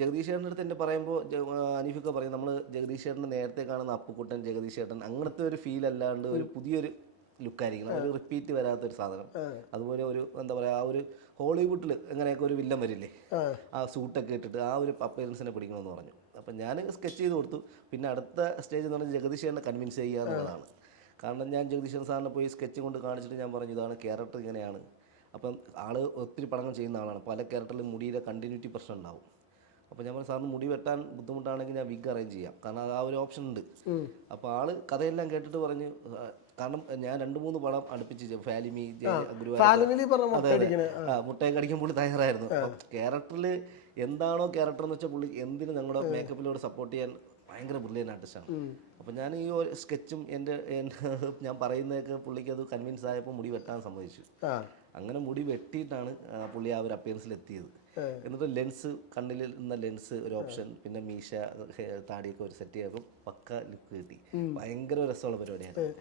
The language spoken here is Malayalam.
ജഗദീഷ് ചേട്ടൻ്റെ അടുത്ത് എന്നെ പറയുമ്പോൾ അനീഫൊക്കെ പറയും നമ്മൾ ജഗദീഷ് ചേട്ടൻ്റെ നേരത്തെ കാണുന്ന അപ്പുക്കുട്ടൻ ജഗദീഷ് ചേട്ടൻ അങ്ങനത്തെ ഒരു ഫീൽ അല്ലാണ്ട് ഒരു പുതിയൊരു ലുക്കായിരിക്കണം, ഒരു റിപ്പീറ്റ് വരാത്തൊരു സാധനം. അതുപോലെ ഒരു എന്താ പറയുക, ആ ഒരു ഹോളിവുഡിൽ എങ്ങനെയൊക്കെ ഒരു വില്ലൻ വരില്ലേ, ആ സൂട്ടൊക്കെ ഇട്ടിട്ട് ആ ഒരു അപ്പിയറൻസിനെ പിടിക്കണമെന്ന് പറഞ്ഞു. അപ്പം ഞാൻ സ്കെച്ച് ചെയ്ത് കൊടുത്തു. പിന്നെ അടുത്ത സ്റ്റേജ് എന്ന് പറഞ്ഞാൽ ജഗദീഷ് ചേട്ടനെ കൺവിൻസ് ചെയ്യുക എന്നുള്ളതാണ്. കാരണം ഞാൻ ജഗദീശൻ സാറിനെ പോയി സ്കെച്ച് കൊണ്ട് കാണിച്ചിട്ട് ഞാൻ പറഞ്ഞു ഇതാണ് ക്യാരക്ടർ ഇങ്ങനെയാണ്. അപ്പം ആൾ ഒത്തിരി പടങ്ങൾ ചെയ്യുന്ന ആളാണ്, പല ക്യാരക്ടറിലും മുടിയുടെ കണ്ടിന്യൂറ്റി പ്രശ്നം ഉണ്ടാവും. അപ്പോൾ ഞാൻ പറഞ്ഞു സാറിന് മുടി വെട്ടാൻ ബുദ്ധിമുട്ടാണെങ്കിൽ ഞാൻ വിഗ് അറേഞ്ച് ചെയ്യാം, കാരണം അത് ആ ഒരു ഓപ്ഷൻ ഉണ്ട്. അപ്പോൾ ആൾ കഥയെല്ലാം കേട്ടിട്ട് പറഞ്ഞു, കാരണം ഞാൻ 2-3 പടം അടുപ്പിച്ച് ഫാലിമി മുട്ടയെ കടിക്കാൻ പുള്ളി തയ്യാറായിരുന്നു. അപ്പം ക്യാരക്ടറിൽ എന്താണോ ക്യാരക്ടർ എന്ന് വെച്ചാൽ പുള്ളി എന്തിനും ഞങ്ങളുടെ മേക്കപ്പിലൂടെ സപ്പോർട്ട് ചെയ്യാൻ ഭയങ്കര ബ്രില്യൻ ആർട്ടിസ്റ്റാണ്. അപ്പം ഞാൻ ഈ ഒരു സ്കെച്ചും ഞാൻ പറയുന്നതൊക്കെ പുള്ളിക്ക് അത് കൺവിൻസ് ആയപ്പോൾ മുടി വെട്ടാൻ സമ്മതിച്ചു. അങ്ങനെ മുടി വെട്ടിയിട്ടാണ് പുള്ളി ആ ഒരു അപ്പിയറൻസിൽ എത്തിയത്. എന്നിട്ട് ലെൻസ്, കണ്ണിൽ നിന്ന ലെൻസ് ഒരു ഓപ്ഷൻ, പിന്നെ മീശ താടിയൊക്കെ ഒരു സെറ്റ് ചെയ്തപ്പോൾ പക്ക ലുക്ക് കിട്ടി. ഭയങ്കര രസമുള്ള പരിപാടിയായിരുന്നു.